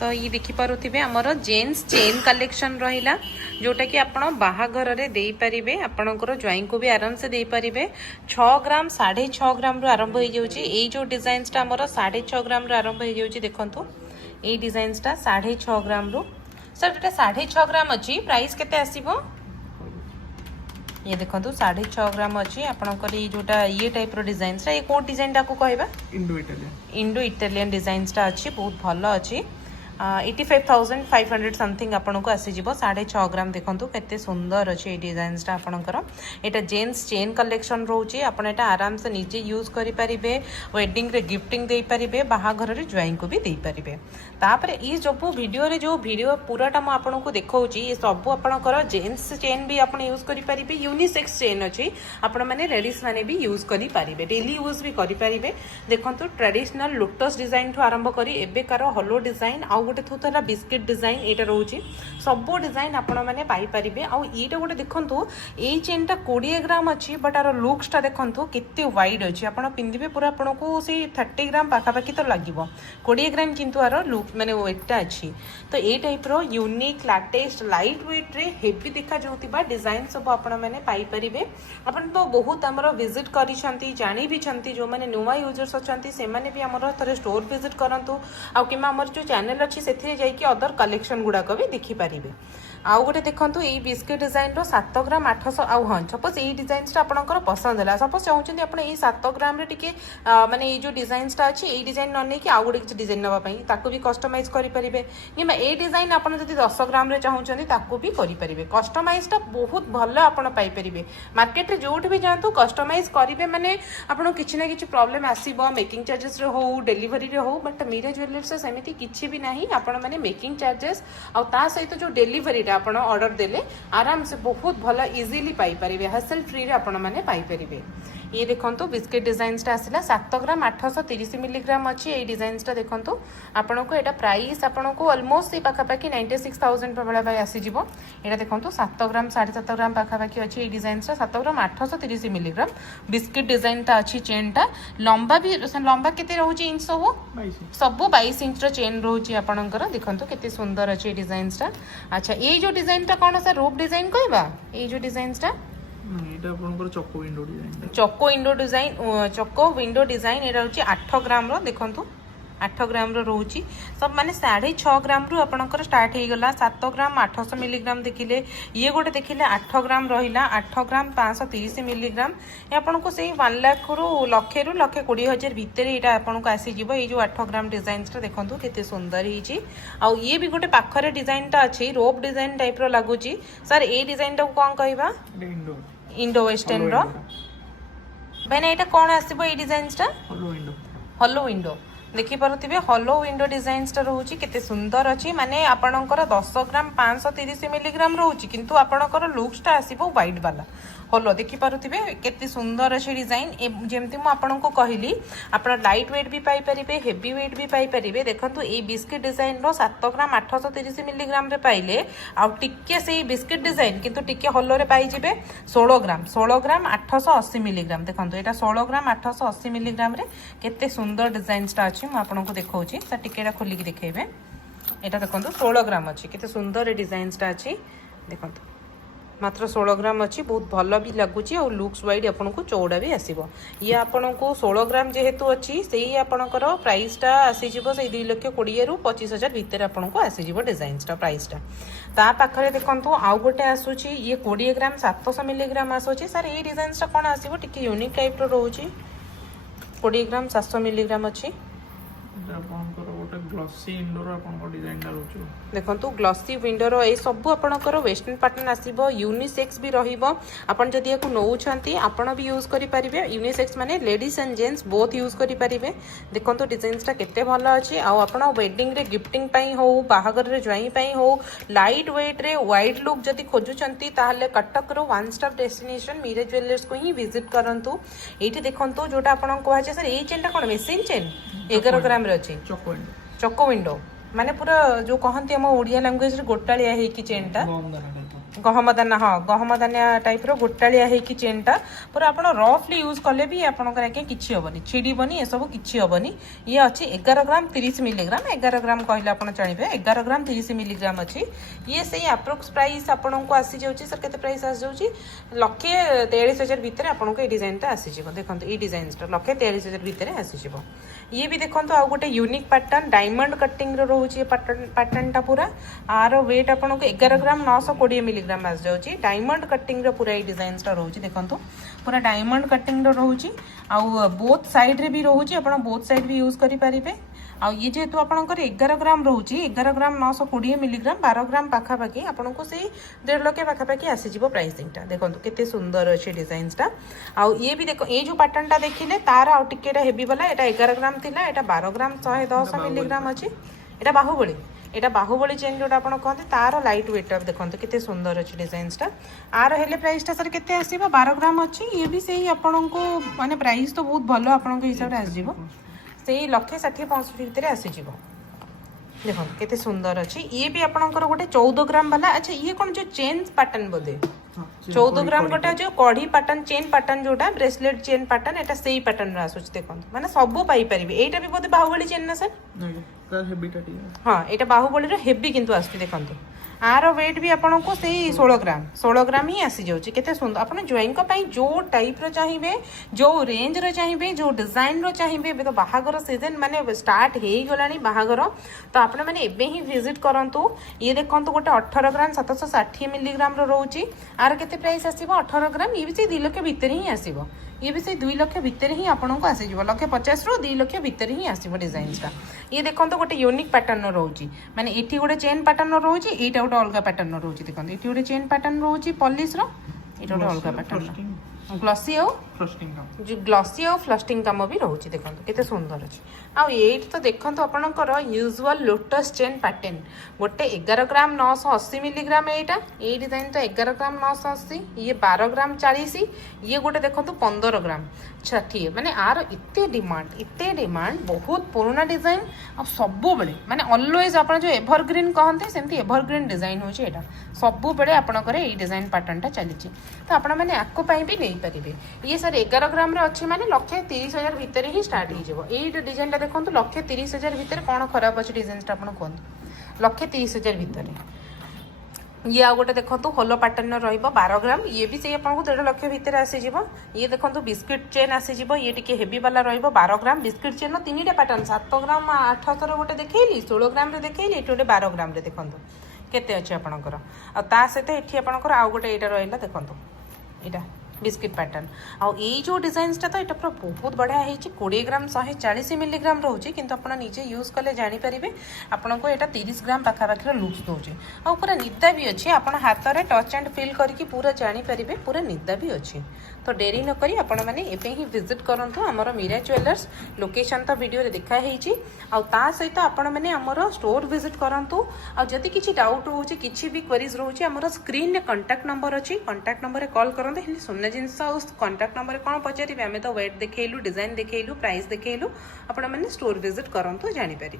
तो ये देखिपे आमर जेन्स चेन कलेक्शन रहा जोटा कि आप बाहाघर दे पारे आपंकर ज्वाई को भी आराम से दे पारे 6 ग्राम 6.5 ग्राम रु आरंभ हो जाऊँगी ये जो डिजाइनटा आमर 6.5 ग्राम रु आरंभ हो जाऊँगी देखो ये डिजाइनटा 6.5 ग्राम रु सर जो 6.5 ग्राम अच्छी प्राइस केते आसीबो ये देखो 6.5 ग्राम अच्छी आपंकर ये जोटा ये टाइप रो डिजाइन ये कौन डिजाइन टाक कहवा इंडो इटालियन डिजाइन अच्छी बहुत भल अच्छी 85,500 समथिंग आपन को आसीज 6.5 ग्राम देखो केते सुंदर अच्छे डिजाइनटा आपंकर यहाँ जेन्स चेन कलेक्शन रोचे आप आराम से निजे यूज करेंगे वेडिंग रे गिफ्टिंग दे पारे बाहाघर ज्वाई को भी दे पारे तापर ये सब वीडियो पूराटा मुझे आपको देखा ये सब आपंकर जेन्स चेन भी आप यूज करेंगे यूनिसेक्स चेन अच्छी आपण मैंने लेडीज मैंने भी यूज करेंगे डेली यूज भी करेंगे देखो ट्रेडिशनल लोटस डिजाइन ठू आरंभ कर एबेकार हलो डिजाइन आउ गोटे थोड़ा बिस्किट डिजाइन यहाँ रोचे सब डिजाइन आपण मैंने पाइपर आउ ये गोटे देखो ये चेनटा 20 ग्राम अच्छी बट आर लुक्सटा देखो केते वाइड अच्छी आप पिंधे पूरा आपन को से 30 ग्राम पाखापाखि तो लगे 20 ग्राम किंतु आर लुक मैंने वेटटा अच्छी तो ये टाइप रो यूनिक लेटेस्ट लाइट वेट रे हेवी देखा जाउतिबा डिजाइन सब आपण मैंने पाइपर अपन तो बहुत आमर विजिट करिसंती जानी भी छंती जो माने नुवा यूजर्स अछंती से माने भी आमर थरे स्टोर विजिट करंतु आ किमा आमर जो चैनल अच्छी से जाइए अदर कलेक्शन गुड़ाक भी देखिपारे आउ गोटे देखो ये बिस्किट डिजाइन रो 7 ग्राम 800 आउ हाँ सपोज ये डिजाइनटा आपंकर पसंद है सपोज चाहते आप 7 ग्राम टे माने ये जो डिजाइनटा अच्छी ये डिजाइन न नहीं कि आउ गोटे डिजाइन नापी भी कस्टमाइज करेंगे कि ये डिजाइन आप 10 ग्राम चाहते भी करेंगे कस्टमाइजटा बहुत भल आप पाइपर मार्केट में जो भी जातु कस्टमाइज करेंगे मैंने आपको किसी ना कि प्रॉब्लम आसो मेकिंग चार्जेस हो डेलीवरी हो बट मीरा ज्वेलर्स सेमती किसी भी ना आपण मैंने मेकिंग चार्जेस आ सहित जो डेलीवरी आप ऑर्डर देले आराम से बहुत भल इजिली पाइपर हासल फ्री रे आपण मैंने पाइपर ये देखो बिस्किट डिजाइनटा आसला 7 ग्राम 830 मिलीग्राम अच्छी ये डिजाइनटा देखो आपन को यहाँ प्राइस आपन को अलमोस्ट से पाखापाखि 96,000 भाई आसीज यहाँ देखो 7 ग्राम 7.5 ग्राम पाखापाखि अच्छी ये डिजाइनटा 7 ग्राम 830 मिलीग्राम बिस्किट डिजाइनटा अच्छी चेनटा लंबा भी लंबा केते रोचे इंच सब 22 इंच चेन रोचे आपणकर देखो केते सुंदर अच्छे डिजाइनटा अच्छा ये जो डिजाइनटा कौन सा रूप डिजाइन कहवा ये जो डिजाइनटा चको विंडो डिजाइन ये रोचे 8 ग्राम रो देखो 8 ग्राम रोचे सब माने 6.5 ग्राम रु आपणकर स्टार्ट हो गला 7 ग्राम 800 मिलीग्राम देखिले ये गोटे देखिले 8 ग्राम रहिला 8 ग्राम 530 मिलीग्राम ये आपन को से 1 लाख रु लक्षे 20,000 भितर ये आपन को आसी जीवो ये जो 8 ग्राम डिजाइनटा देखंतु केते सुंदर हिची आ ये भी गोटे पाखरे डिजाइनटा अछि रोप डिजाइन टाइप रो लागुची सर ए डिजाइनटा कोन कहबा इंडो वेस्टर्न रो भाई एटा कोन आसीबो ए डिजाइनटा हलो विंडो देखिपे हलो विंडो डिजाइनटा रोचे केते सुंदर अच्छी माने आपणकर 10 ग्राम 530 मिलीग्राम रोचे किंतु आपणकर लुक्सटा आसीबो वाइड वाला हलो देखिपे केते सुंदर अच्छे डिजाइन जमती मुझे कहली आप लाइट वेट भी पाइपर हेवी वेट भी पाइपर देखो ये बिस्किट डिजाइन रो 7 ग्राम 830 मिलीग्राम रे पाइले आउ टिके से बिस्किट डिजाइन किंतु टिके हलो रे पाइजिबे 16 ग्राम 880 मिलीग्राम देखो यहाँ 16 ग्राम 880 मिलीग्राम रे केते सुंदर डिजाइनटा अच्छी मुझे आपको देखा सर टिकेटा खोलिक देखेबे यहाँ देखो 16 ग्राम अच्छी केते सुंदर डिजाइनटा अच्छी देखो मात्र 16 ग्राम अच्छी बहुत भल भी लगुच और लुक्स वाइड आपन को चौड़ा भी आसो ये आपन को 16 ग्राम जेहेतु अच्छी से ही आपणकर प्राइसटा आसीज से 2,20,000 रु 25,000 भितर आपन को आसीज डिजाइनटा प्राइसटा ता पाखरे देखो आउ गोटे आसूची ये 20 ग्राम 700 मिलीग्राम आसूची सर ये डिजाइनटा कौन आसो टी यूनिक टाइप रोचे 20 ग्राम 700 मिलीग्राम अच्छी देखो ग्लसी विंडोर ये सब आपंकर वेस्टर्न पैटर्न आसो यूनिसेक्स भी रन जदि या नौकरी आपड़ भी यूज करेंगे यूनिसेक्स माने ladies and gents both use करेंगे देखो डिजाइनटा केते भल अच्छी आप वेडिंग रे गिफ्टिंग हो बाहागर रे ज्वाई हो लाइट वेट रे वाइड लुक जदि खोजुंट ताहले कटक रो 1 स्टार डेस्टिनेशन मीरा ज्वेलर्स को ही विजिट करंतु ये देखो जोटा आपन कहे सर ये चेन कौन मेसीन चेन 11 ग्राम रे अच्छी चको विंडो माने पूरा जो कहती आम ओडिया लैंग्वेज रे गोटालिया है कि चेनटा गहमदाना हाँ गहमदानिया टाइप रो गोटालिया होगी चेनटा पूरा आप रफली यूज कले भी आपंकर आगे किसी हेनी छिड़बनी ये सब किसी हेनी ये अच्छी 11 ग्राम 30 मिलीग्राम 11 ग्राम कहले आप चाहिए 11 ग्राम 30 मिलीग्राम अच्छी ये से अप्रोक्स प्राइस आपन को आसी जाऊँगी सर के प्राइस आसी जाऊँगी 1,43,000 भितर आपको ये डिजाइनटा आसीज देखो ये डिजाइनटा 1,43,000 भितर आसीज ये भी देखो आउ गोटे यूनिक पैटर्न डायमंड कटिंग रोचे पैटर्नटा पूरा आर वेट आपको 11 ग्राम 920 मिलीग्राम आस जाऊँगी डायमंड कटिंग पूरा ये डिजाइनटा रोचे देखो पूरा डायमंड कटिंग रोचे आउ बोथ साइड रे भी रोचे आप बोथ साइड भी यूज करेंगे आउ ये जेहेतु आपंकर 11 ग्राम रोचे 11 ग्राम 920 मिलीग्राम 12 ग्राम पखापाखि आपको से 1.5 लाख पखापाखि आसीज प्राइसिंगटा देखो केते सुंदर अच्छे डिजाइनटा आउ ये भी देखो ये जो पैटर्नटा देखिले तार आउ टिकेटा हेवी वाला एटा 11 ग्राम थिला एटा 12 ग्राम 110 मिलीग्राम अच्छी एटा बाहुबली एटा बाहुबली चेन जोटा आपन कहते तार लाइट वेट देखो केते सुंदर अच्छे डिजाइनटा आर हेले प्राइसटा सर केते आसीबो 12 ग्राम अच्छी ये भी सही आपन को माने प्राइस तो बहुत भलो आपन के हिसाब रे आसीबो से 1,60,65 भितर आसीज देखो केते सुंदर अच्छी ये भी आपंकर गोटे 14 ग्राम वाला अच्छा ये कौन जो चेन पैटर्न बोधे 14 ग्राम गोटे जो कढ़ी पैटर्न चेन पैटर्न जोटा ब्रेसलेट चेन पैटर्न एटा सेही पैटर्न रे आसुच देखो माने सब पाई परिबे एटा भी बोधे बाहुबली चेन ना सर हाँ एटा बाहुबली रो हेवी किंतु आसुच देखो आर वेट भी आपन को से 16 ग्राम ही आसी जाऊँगी केते सुंदर आपन ज्वाइंग जो टाइप रो चाहिए जो रेंज रो चाहिए जो डिजाइन रो चाहिए तो बाहागर सीजन माने स्टार्ट हो गलानी बाहागर तो आपण मैंने एबे ही विजिट करंतु ये देखंतु गोटे 18 ग्राम 760 मिलीग्राम रो रोची आर केते प्राइस आसीबो 18 ग्राम ये भी से 2 लाख भितर ही आसीबो ये भी से 2 लाख भितर ही आपन को आसी जिवो 1,50,000 रो 2 लाख भितर ही आसीबो डिजाइनटा ये देखंतु गोटे यूनिक पैटर्न रोची माने एठी गोटे चेन पैटर्न रोची एटा गोटे अलग पैटर्न रोची देखंतु एठी गोटे चेन पैटर्न रोची पॉलिश रो एटा गोटे अलग पैटर्न ग्लॉसी आउ जो ग्लॉसी आउ फ्लस्टिंग काम भी रोचे देखो केते सुंदर अच्छे आउ ये तो देखो आपंकर यूजुअल लोटस चेन पैटर्न गोटे 11 ग्राम 980 मिलीग्राम यहाँ ये डिजाइन तो 11 ग्राम 980 ये 12 ग्राम 40 ये गोटे देखो 15 ग्राम 60 माने आर इते डिमांड बहुत पुराना डिजाइन आ सब बेले माने ऑलवेज आप जो एभरग्रीन कहते सेमती एभरग्रीन डिजाइन होची एटा सब बेले आपनकर ये डिजाइन पैटर्नटा चली तो आपण मैंने आको भी नहीं पारे ये सर 11 ग्राम रे अच्छी माने 1,30,000 भितर ही स्टार्ट हो डिजाइन देखो 1,30,000 भितर कौन खराब अच्छे डिजाइनटा आप कहते 1,30,000 भितर ये आ गोटे देखो होलो पैटर्न रहिबो 12 ग्राम ये भी से आपको 1.5 लाख भितर आसीज ये देखो बिस्किट चेन आसीज ये टिके हेवी वाला रहिबो 12 ग्राम बिस्किट चेन 3टा पैटर्न 7 ग्राम 800 गोटे देखैली 16 ग्राम रे देखैली गोटे 12 ग्राम रे देखो केते अच्छे आपणकर आ ता सहित एठी आपणकर आ गोटे एटा रहिला देखो एटा बिस्किट पैटर्न आउ ये जो डिजाइनटा तो ये पूरा बहुत बढ़िया है 20 ग्राम 140 मिलीग्राम रोचे किंतु आप निजे यूज कले जानीपारे आपन को यहाँ 30 ग्राम पाखापाखि लुक्स दौचे आउ पूरा निदा भी अच्छे आप हाथ में टच एंड फील करके पूरा जानीपारे पूरा निदा भी अच्छे तो डेरी नक आपण मैंने एवं ही विजिट करूँ आमर मीरा ज्वेलर्स लोकेशन तो वीडियो देखाई सहित आपण मैंने आमर स्टोर विजिट करूँ आदि किसी डाउट रोचे किसी भी क्वेरीज रोचे आमर स्क्रीन में कंटाक्ट नंबर अच्छी कंटाक्ट नंबर कॉल करते सुना जिनस कंटाक्ट नंबर कौन पचारे आम तो वेट देखलु डिजाइन देखलु प्राइस देखलु आपण मैंने स्टोर विजिट करूँ जानीपारे।